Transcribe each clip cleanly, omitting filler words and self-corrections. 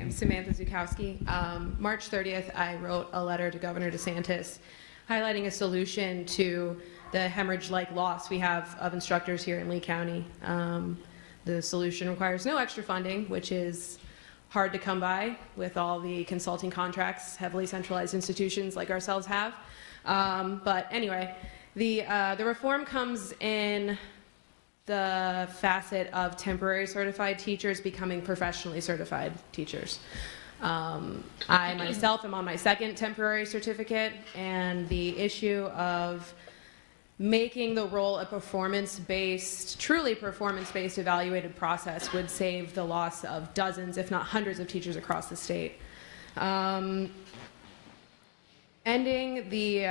I'm Samantha Zukowski. March 30th, I wrote a letter to Governor DeSantis highlighting a solution to the hemorrhage-like loss we have of instructors here in Lee County. The solution requires no extra funding, which is hard to come by with all the consulting contracts heavily centralized institutions like ourselves have. But anyway, the reform comes in the facet of temporary certified teachers becoming professionally certified teachers. I myself am on my second temporary certificate, and the issue of making the role a performance-based, truly performance-based evaluated process would save the loss of dozens, if not hundreds of teachers across the state. Ending the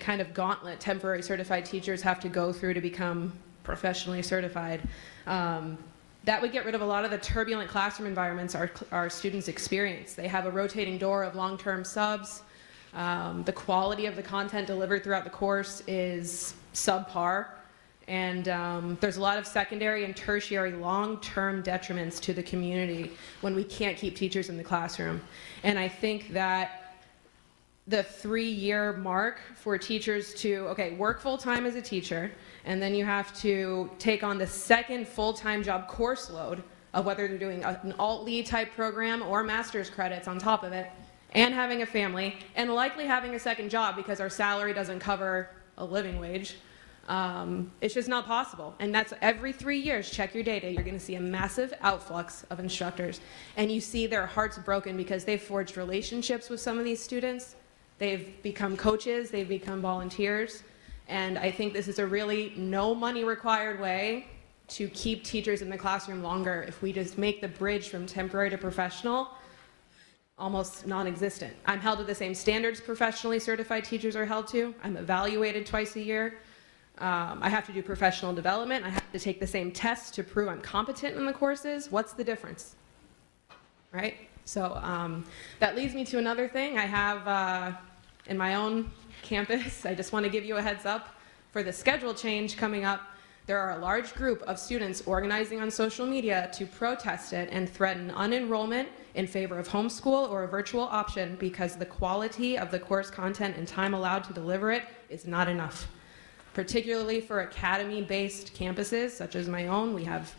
kind of gauntlet temporary certified teachers have to go through to become professionally certified. That would get rid of a lot of the turbulent classroom environments our students experience. They have a rotating door of long-term subs. The quality of the content delivered throughout the course is subpar, and there's a lot of secondary and tertiary long-term detriments to the community when we can't keep teachers in the classroom. And I think that the 3-year mark for teachers to, okay, work full-time as a teacher, and then you have to take on the second full-time job course load of whether they're doing an alt-lee type program or master's credits on top of it, and having a family, and likely having a second job because our salary doesn't cover a living wage. It's just not possible. And that's every 3 years, check your data, you're gonna see a massive outflux of instructors. And you see their hearts broken because they've forged relationships with some of these students. They've become coaches, they've become volunteers. And I think this is a really no money required way to keep teachers in the classroom longer if we just make the bridge from temporary to professional almost non-existent. I'm held to the same standards professionally certified teachers are held to. I'm evaluated twice a year. I have to do professional development. I have to take the same tests to prove I'm competent in the courses. What's the difference, right? So that leads me to another thing. I have in my own campus, I just want to give you a heads up for the schedule change coming up. There are a large group of students organizing on social media to protest it and threaten unenrollment in favor of homeschool or a virtual option because the quality of the course content and time allowed to deliver it is not enough. Particularly for academy-based campuses, such as my own, we have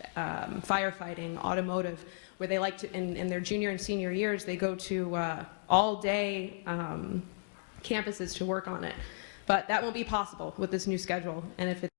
firefighting, automotive, where they like to, in their junior and senior years, they go to all-day campuses to work on it. But that won't be possible with this new schedule, and if it's